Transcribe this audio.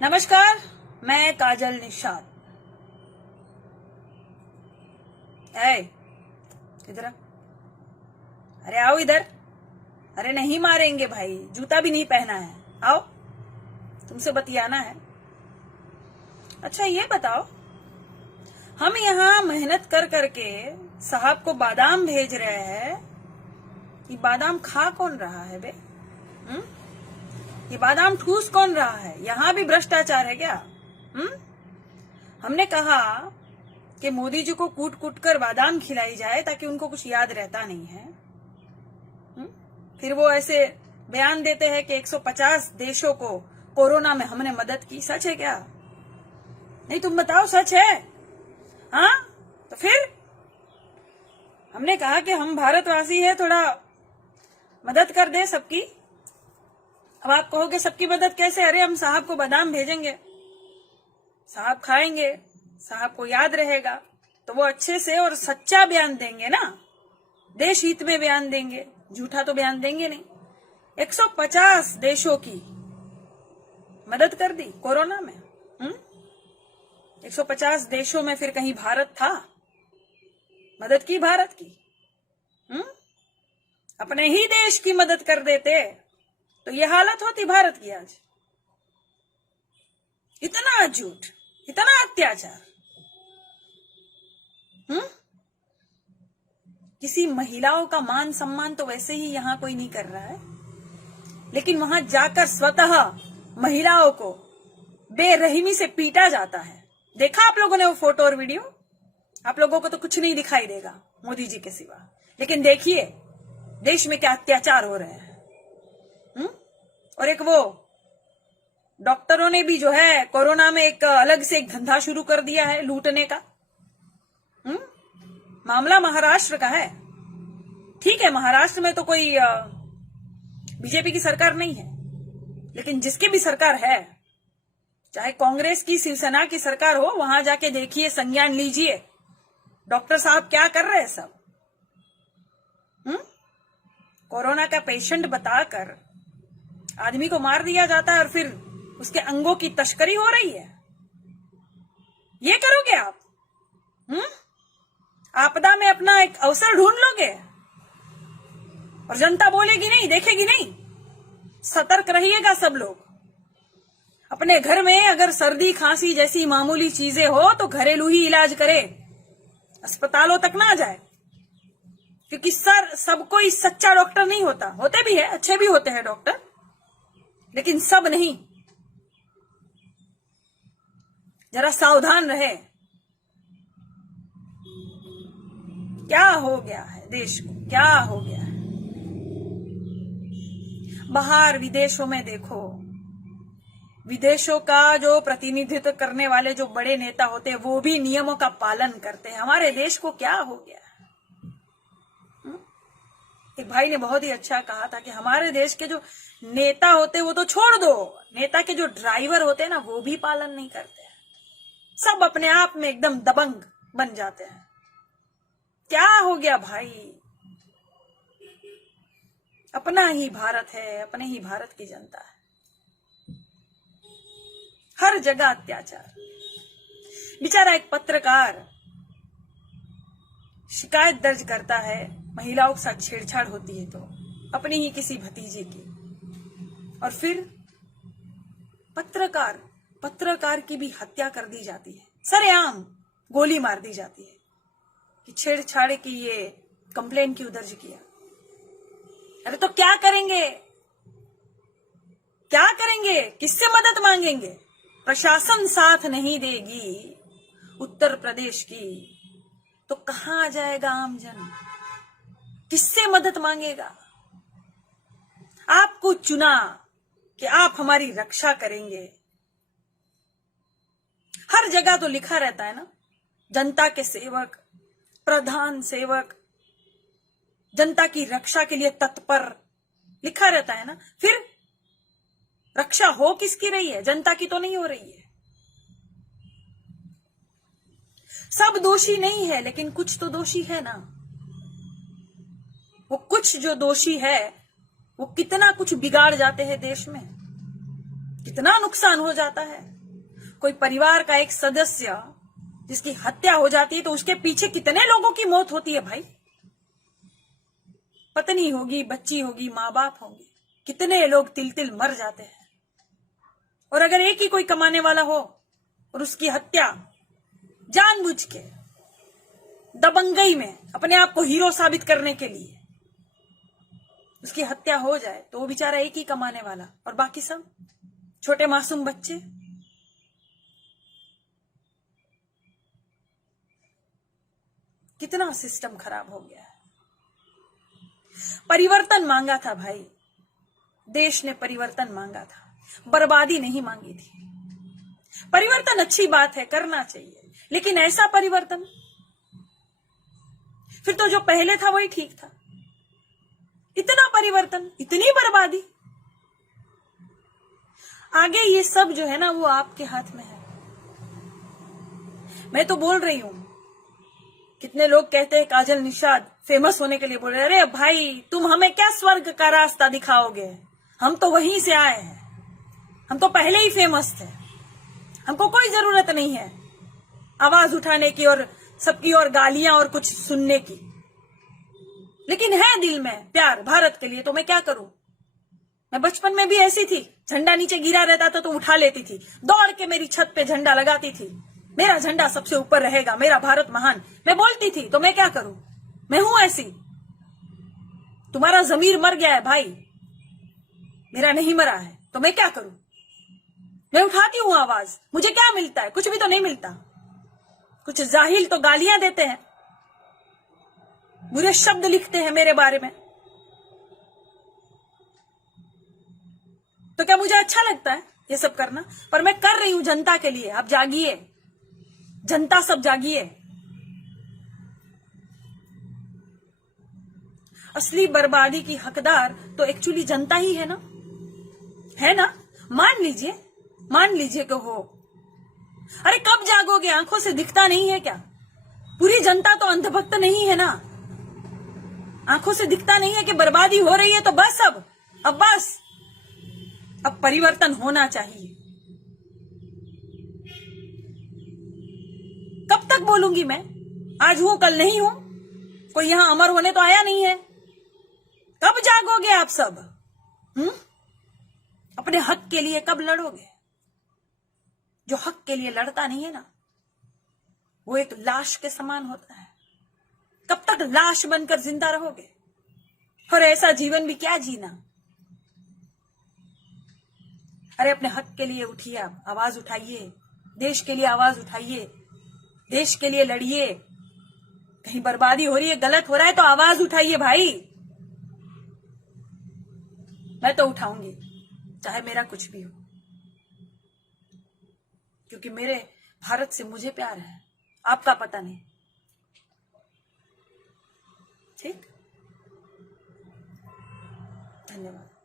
नमस्कार, मैं काजल निषाद। इधर अरे आओ इधर। अरे नहीं मारेंगे भाई, जूता भी नहीं पहना है। आओ, तुमसे बतियाना है। अच्छा ये बताओ, हम यहाँ मेहनत कर करके साहब को बादाम भेज रहे हैं, ये बादाम खा कौन रहा है बे? ये बादाम ठूस कौन रहा है? यहाँ भी भ्रष्टाचार है क्या? हमने कहा कि मोदी जी को कूट कूट कर बादाम खिलाई जाए ताकि उनको कुछ याद रहता नहीं है। फिर वो ऐसे बयान देते हैं कि 150 देशों को कोरोना में हमने मदद की। सच है क्या? नहीं, तुम बताओ, सच है? हाँ, तो फिर हमने कहा कि हम भारतवासी है, थोड़ा मदद कर दे सबकी। अब आप कहोगे सबकी मदद कैसे? अरे हम साहब को बादाम भेजेंगे, साहब खाएंगे, साहब को याद रहेगा, तो वो अच्छे से और सच्चा बयान देंगे ना, देश हित में बयान देंगे, झूठा तो बयान देंगे नहीं। 150 देशों की मदद कर दी कोरोना में। 150 देशों में फिर कहीं भारत था? मदद की भारत की? अपने ही देश की मदद कर देते तो ये हालत होती भारत की आज। इतना झूठ, इतना अत्याचार। किसी महिलाओं का मान सम्मान तो वैसे ही यहाँ कोई नहीं कर रहा है, लेकिन वहां जाकर स्वतः महिलाओं को बेरहमी से पीटा जाता है। देखा आप लोगों ने वो फोटो और वीडियो? आप लोगों को तो कुछ नहीं दिखाई देगा मोदी जी के सिवा, लेकिन देखिए देश में क्या अत्याचार हो रहे हैं। और एक वो डॉक्टरों ने भी जो है कोरोना में एक अलग से एक धंधा शुरू कर दिया है लूटने का। मामला महाराष्ट्र का है। ठीक है, महाराष्ट्र में तो कोई बीजेपी की सरकार नहीं है, लेकिन जिसकी भी सरकार है, चाहे कांग्रेस की, शिवसेना की सरकार हो, वहां जाके देखिए, संज्ञान लीजिए डॉक्टर साहब क्या कर रहे हैं सब। कोरोना का पेशेंट बताकर आदमी को मार दिया जाता है और फिर उसके अंगों की तस्करी हो रही है। ये करोगे आप? आपदा में अपना एक अवसर ढूंढ लोगे और जनता बोलेगी नहीं, देखेगी नहीं। सतर्क रहिएगा सब लोग। अपने घर में अगर सर्दी खांसी जैसी मामूली चीजें हो तो घरेलू ही इलाज करे, अस्पतालों तक ना जाए, क्योंकि सब कोई सच्चा डॉक्टर नहीं होता। होते भी है, अच्छे भी होते हैं डॉक्टर, लेकिन सब नहीं। जरा सावधान रहे। क्या हो गया है देश को? क्या हो गया है? बाहर विदेशों में देखो, विदेशों का जो प्रतिनिधित्व करने वाले जो बड़े नेता होते हैं वो भी नियमों का पालन करते हैं। हमारे देश को क्या हो गया है? एक भाई ने बहुत ही अच्छा कहा था कि हमारे देश के जो नेता होते वो तो छोड़ दो, नेता के जो ड्राइवर होते हैं ना, वो भी पालन नहीं करते हैं। सब अपने आप में एकदम दबंग बन जाते हैं। क्या हो गया भाई? अपना ही भारत है, अपने ही भारत की जनता है, हर जगह अत्याचार। बेचारा एक पत्रकार शिकायत दर्ज करता है, महिलाओं के साथ छेड़छाड़ होती है तो अपनी ही किसी भतीजे की, और फिर पत्रकार की भी हत्या कर दी जाती है, सरेआम गोली मार दी जाती है कि छेड़छाड़ की ये कंप्लेन क्यों दर्ज किया। अरे तो क्या करेंगे? क्या करेंगे? किससे मदद मांगेंगे? प्रशासन साथ नहीं देगी उत्तर प्रदेश की, तो कहां जाएगा आमजन? किससे मदद मांगेगा? आपको चुना कि आप हमारी रक्षा करेंगे। हर जगह तो लिखा रहता है ना, जनता के सेवक, प्रधान सेवक, जनता की रक्षा के लिए तत्पर, लिखा रहता है ना। फिर रक्षा हो किसकी रही है? जनता की तो नहीं हो रही है। सब दोषी नहीं है, लेकिन कुछ तो दोषी है ना। वो कुछ जो दोषी है वो कितना कुछ बिगाड़ जाते हैं देश में। कितना नुकसान हो जाता है। कोई परिवार का एक सदस्य जिसकी हत्या हो जाती है तो उसके पीछे कितने लोगों की मौत होती है भाई। पत्नी होगी, बच्ची होगी, माँ बाप होंगे, कितने लोग तिल तिल मर जाते हैं। और अगर एक ही कोई कमाने वाला हो और उसकी हत्या जानबूझ के दबंगई में अपने आप को हीरो साबित करने के लिए उसकी हत्या हो जाए तो वो बेचारा एक ही कमाने वाला और बाकी सब छोटे मासूम बच्चे। कितना सिस्टम खराब हो गया है। परिवर्तन मांगा था भाई, देश ने परिवर्तन मांगा था, बर्बादी नहीं मांगी थी। परिवर्तन अच्छी बात है, करना चाहिए, लेकिन ऐसा परिवर्तन, फिर तो जो पहले था वही ठीक था। इतना परिवर्तन, इतनी बर्बादी। आगे ये सब जो है ना वो आपके हाथ में है। मैं तो बोल रही हूं, कितने लोग कहते हैं काजल निषाद फेमस होने के लिए बोल रहे, अरे भाई तुम हमें क्या स्वर्ग का रास्ता दिखाओगे, हम तो वहीं से आए हैं, हम तो पहले ही फेमस थे, हमको कोई जरूरत नहीं है आवाज उठाने की और सबकी और गालियां और कुछ सुनने की। लेकिन है दिल में प्यार भारत के लिए, तो मैं क्या करूं। मैं बचपन में भी ऐसी थी, झंडा नीचे गिरा रहता था तो उठा लेती थी, दौड़ के मेरी छत पे झंडा लगाती थी, मेरा झंडा सबसे ऊपर रहेगा, मेरा भारत महान, मैं बोलती थी। तो मैं क्या करूं, मैं हूं ऐसी। तुम्हारा जमीर मर गया है भाई, मेरा नहीं मरा है, तो मैं क्या करूं। मैं उठाती हूं आवाज, मुझे क्या मिलता है, कुछ भी तो नहीं मिलता। कुछ जाहिल तो गालियां देते हैं, बुरे शब्द लिखते हैं मेरे बारे में, तो क्या मुझे अच्छा लगता है ये सब करना। पर मैं कर रही हूं जनता के लिए। आप जागिए, जनता सब जागिए। असली बर्बादी की हकदार तो एक्चुअली जनता ही है ना। मान लीजिए कि हो। अरे कब जागोगे, आंखों से दिखता नहीं है क्या। पूरी जनता तो अंधभक्त नहीं है ना, आंखों से दिखता नहीं है कि बर्बादी हो रही है। तो बस अब परिवर्तन होना चाहिए। कब तक बोलूंगी मैं, आज हूं कल नहीं हूं, कोई यहां अमर होने तो आया नहीं है। कब जागोगे आप सब, अपने हक के लिए कब लड़ोगे। जो हक के लिए लड़ता नहीं है ना, वो एक लाश के समान होता है। कब तक लाश बनकर जिंदा रहोगे, और ऐसा जीवन भी क्या जीना। अरे अपने हक के लिए उठिए, आप आवाज उठाइए, देश के लिए आवाज उठाइए, देश के लिए लड़िए। कहीं बर्बादी हो रही है, गलत हो रहा है तो आवाज उठाइए भाई। मैं तो उठाऊंगी, चाहे मेरा कुछ भी हो, क्योंकि मेरे भारत से मुझे प्यार है, आपका पता नहीं। ठीक, धन्यवाद।